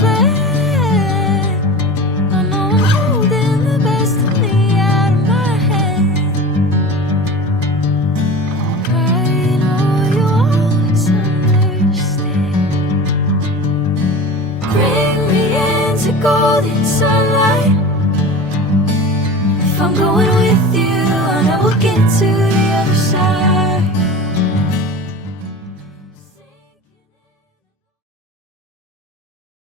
plan. I know I'm holding the best of me out of my head. I know you always understand. Bring me into golden sunlight. If I'm going with you, I know we'll get to the other